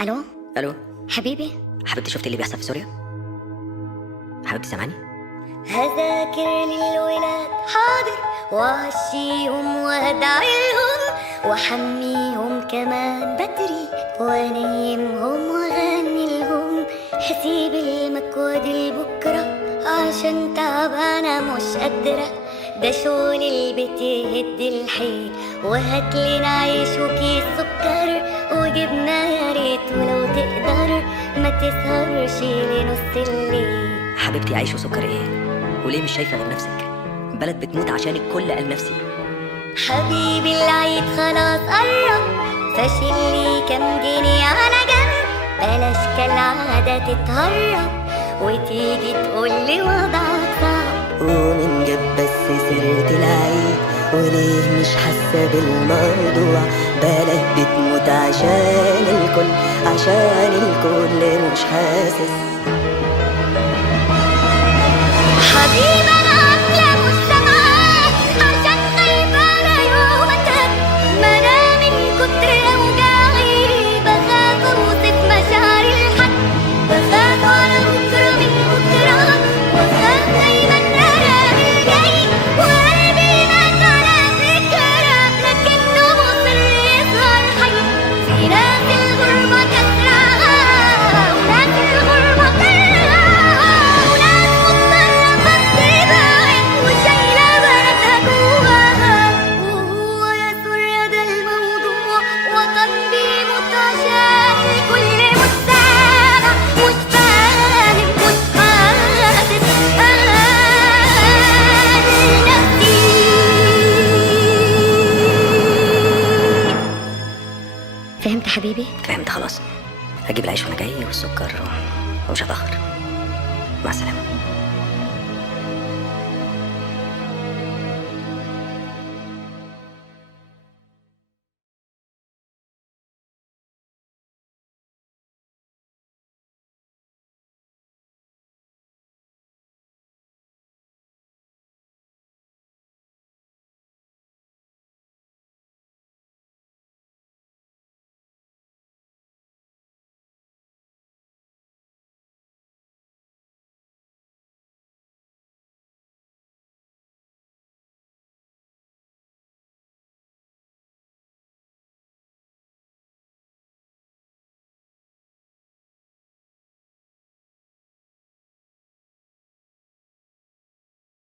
الو. الو حبيبي. حبيبتي، شفتي اللي بيحصل في سوريا؟ حبيبتي سامعني؟ هذاكر للولاد حاضر، وعشيهم وادعيهم وحميهم كمان بدري، ونيمهم وغني لهم، هسيب المكواد لبكره عشان تعبانه مش قادره، ده شغل البيت يهد الحيل، وهاتلنا عيش وكيس سكر وجبنه يا ريت، ولو تقدر ما تسهرش لنص الليل. حبيبتي، عيش وسكر ايه؟ وليه مش شايفه غير نفسك؟ بلد بتموت عشانك، كل قال نفسي. حبيبي العيد خلاص قرب، فاشل لي كام جنيه على جنب، بلاش كالعادة تتهرب وتيجي تقولي وضعك صعب. ومن جاب بس سيرة العيد، وليه مش حاسة بالموضوع؟ بلد بتموت عشان الكل، عشان الكل مش حاسس. حبيبي انا عاملة مستمعة عشان خايفة على يومك، ما انا من كتر اوجاعي بخاف اوصف مشاعري لحد، بخاف على بكرة من بكرة، وخاف دايما ارام الجاي، وقلبي مات على فكرة لكنه مصر يظهر حي. في ناس الغربة كسرها، وناس الغربة كرهها، وناس مضطرة تبعد وشايلة بلدها جواها، وهو يا سوريا ده الموضوع، وطن بيموت عشان الكل مش سامع مش فاهم مش حاسس. فهمت حبيبي؟ فهمت خلاص. هجيب العيش وانا جاي والسكر ومش هتاخر. مع السلامه.